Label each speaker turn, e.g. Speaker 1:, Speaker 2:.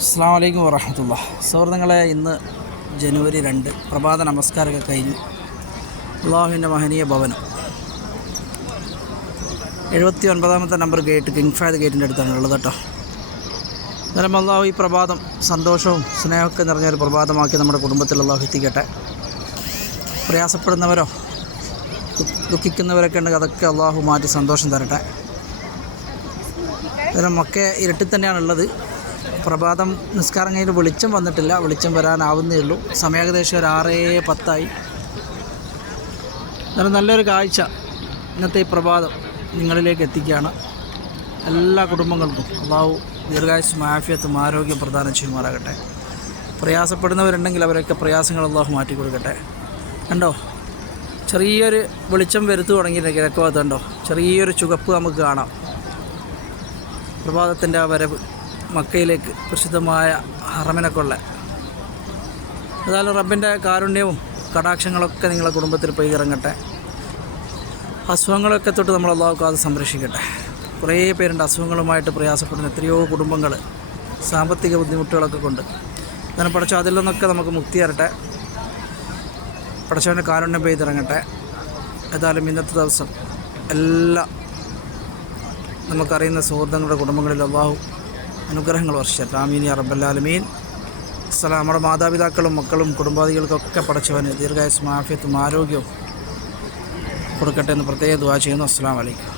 Speaker 1: അസ്സാം വലൈക്കും വറഹമത്തുള്ള സൗഹൃദങ്ങളെ ഇന്ന് ജനുവരി രണ്ട്. പ്രഭാത നമസ്കാരമൊക്കെ കഴിഞ്ഞു. അള്ളാഹുവിന്റെ മഹനീയ ഭവനം. എഴുപത്തി ഒൻപതാമത്തെ നമ്പർ ഗേറ്റ് കിങ് ഫാദ് ഗേറ്റിന്റെ അടുത്താണ് ഉള്ളത് കേട്ടോ. അന്നേരം അള്ളാഹു ഈ പ്രഭാതം സന്തോഷവും സ്നേഹമൊക്കെ നിറഞ്ഞൊരു പ്രഭാതമാക്കി നമ്മുടെ കുടുംബത്തിൽ അള്ളാഹു എത്തിക്കട്ടെ. പ്രയാസപ്പെടുന്നവരോ ദുഃഖിക്കുന്നവരൊക്കെ ഉണ്ടെങ്കിൽ അതൊക്കെ അള്ളാഹു മാറ്റി സന്തോഷം തരട്ടെ. അന്നേരം ഒക്കെ ഇരട്ടി തന്നെയാണ് ഉള്ളത് പ്രഭാതം നിസ്കാരം കഴിഞ്ഞ് വെളിച്ചം വന്നിട്ടില്ല. വെളിച്ചം വരാനാവുന്നേ ഉള്ളൂ. സമയം ഏകദേശം ഒരു ആറേ പത്തായി. എന്നാലും നല്ലൊരു കാഴ്ച. ഇന്നത്തെ ഈ പ്രഭാതം നിങ്ങളിലേക്ക് എത്തിക്കുകയാണ്. എല്ലാ കുടുംബങ്ങൾക്കും അള്ളാഹു ദീർഘായുസും ആഫിയത്തും ആരോഗ്യം പ്രദാനം ചെയ്യുമാറാകട്ടെ. പ്രയാസപ്പെടുന്നവരുണ്ടെങ്കിൽ അവരൊക്കെ പ്രയാസങ്ങൾ അള്ളാഹു മാറ്റി കൊടുക്കട്ടെ കണ്ടോ? ചെറിയൊരു വെളിച്ചം വരുത്തു തുടങ്ങിയിട്ട് കിഴക്കോ കണ്ടോ? ചെറിയൊരു ചുവപ്പ് നമുക്ക് കാണാം. പ്രഭാതത്തിന്റെ ആ വരവ്. മക്കയിലേക്ക് പ്രസിദ്ധമായ ഹറമിനൊക്കെ ഏതായാലും റബ്ബിന്റെ കാരുണ്യവും കടാക്ഷങ്ങളൊക്കെ നിങ്ങളെ കുടുംബത്തിൽ പോയി ഇറങ്ങട്ടെ അസുഖങ്ങളൊക്കെ തൊട്ട് നമ്മൾ അള്ളാഹുക്ക് അത് സംരക്ഷിക്കട്ടെ. കുറേ പേരുണ്ട് അസുഖങ്ങളുമായിട്ട് പ്രയാസപ്പെടുന്ന എത്രയോ കുടുംബങ്ങൾ സാമ്പത്തിക ബുദ്ധിമുട്ടുകളൊക്കെ കൊണ്ട്. അങ്ങനെ പഠിച്ചു അതിൽ നിന്നൊക്കെ നമുക്ക് മുക്തി തരട്ടെ. പഠിച്ചവന്റെ കാരുണ്യം പെയ്തിറങ്ങട്ടെ. ഏതായാലും ഇന്നത്തെ ദിവസം എല്ലാ നമുക്കറിയുന്ന സുഹൃത്തുക്കളുടെ കുടുംബങ്ങളിൽ അള്ളാഹു അനുഗ്രഹങ്ങൾ വർഷിച്ചത് ആമീൻ യാ റബ്ബല്ലാലമീൻ നമ്മുടെ മാതാപിതാക്കളും മക്കളും കുടുംബാദികൾക്കൊക്കെ പടച്ചവന് ദീർഘായുസും ആഫിയത്തും ആരോഗ്യവും കൊടുക്കട്ടെ എന്ന് പ്രത്യേക ദുവാ ചെയ്യുന്നു. അസ്സാം വലൈക്കും